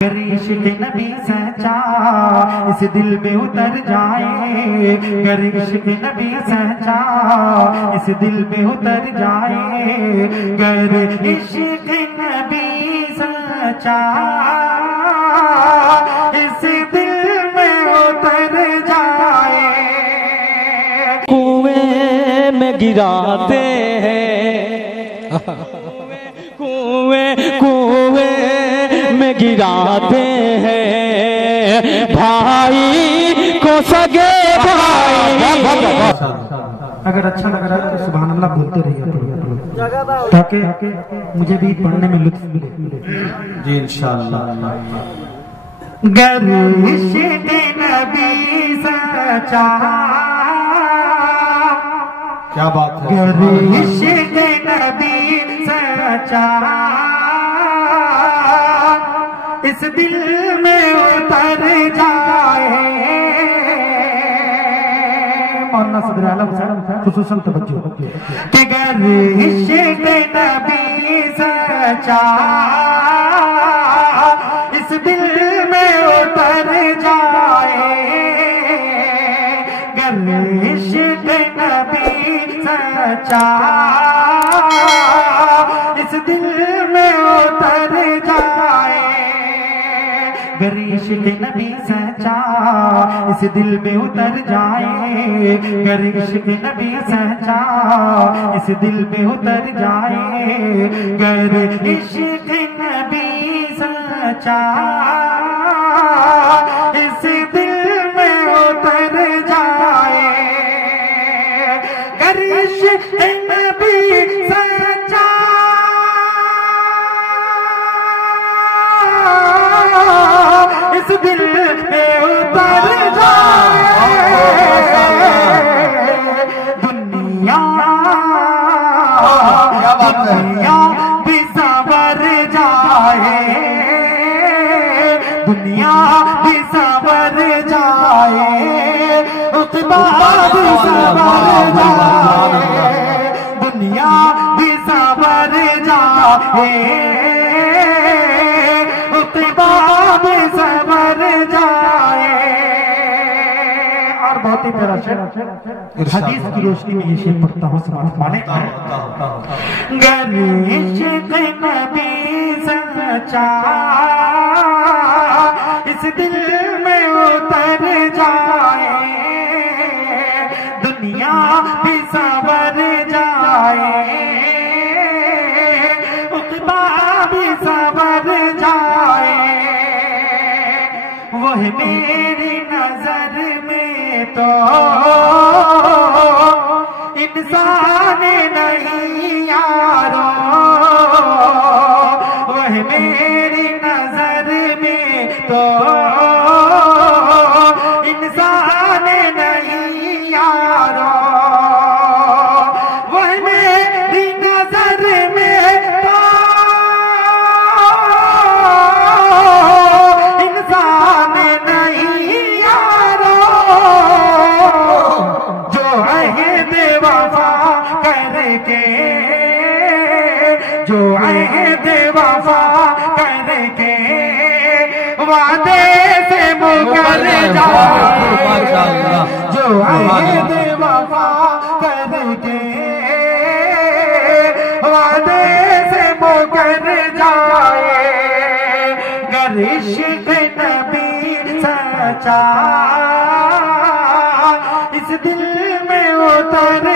اگر عشق نبی سچا اس دل میں اتر جائے، اگر عشق نبی سچا اس دل میں اتر جائے، اگر عشق نبی سچا اس دل میں اتر جائے، کنویں میں گراتے ہیں، کنویں میں گراتے ہیں بھائی کو سگے بھائی۔ اگر اچھا لگ رہا ہے تو سبحان اللہ بولتے رہیے تاکہ مجھے بھی پڑھنے میں لطف ملے۔ جی انشاءاللہ۔ گر عشق نبی سچا، کیا بات ہے، گر عشق نبی سچا اس دل میں اتر جائے، مولانا صدر اعظم صاحب خصوصاً توجہ کہ گر عشق نبی سچا اس دل میں اتر جائے، گر عشق نبی سچا اس دل میں اتر جائے، گر عشق نبی سچا اس دل میں اتر جائے، گر عشق نبی سچا اس دل میں اتر جائے، گر عشق نبی سچا اس دل میں اتر جائے، گر عشق نبی سچا اس دل میں اتر جائے، دنیا بھی سنور جائے، دنیا بھی سنور جائے، عقبہ بھی سنور جائے، دنیا بھی سنور جائے، عقبہ بھی سنور جائے۔ اور بہت ہی پیارا شعر حدیث کی روشنی میں یہ شعر پڑھتا ہوں، سماعت مانے۔ گر عشق نبی سچا اس دل میں اتر جائے، دنیا بھی سنور جائے، عقبہ بھی سنور جائے، وہ میری نظر میں تو انسان نہیں یارو، وہ میری نظر میں تو انسان نہیں یارو، وہ میری نظر میں تو انسان نہیں یارو، جو عہد وفا کر کے، جو عہد وفا کر کے وعدے سے مکر جائے، جو عہد وفا کر کے وعدے سے مکر جائے، گر عشق نبی سچا اس دل میں اتر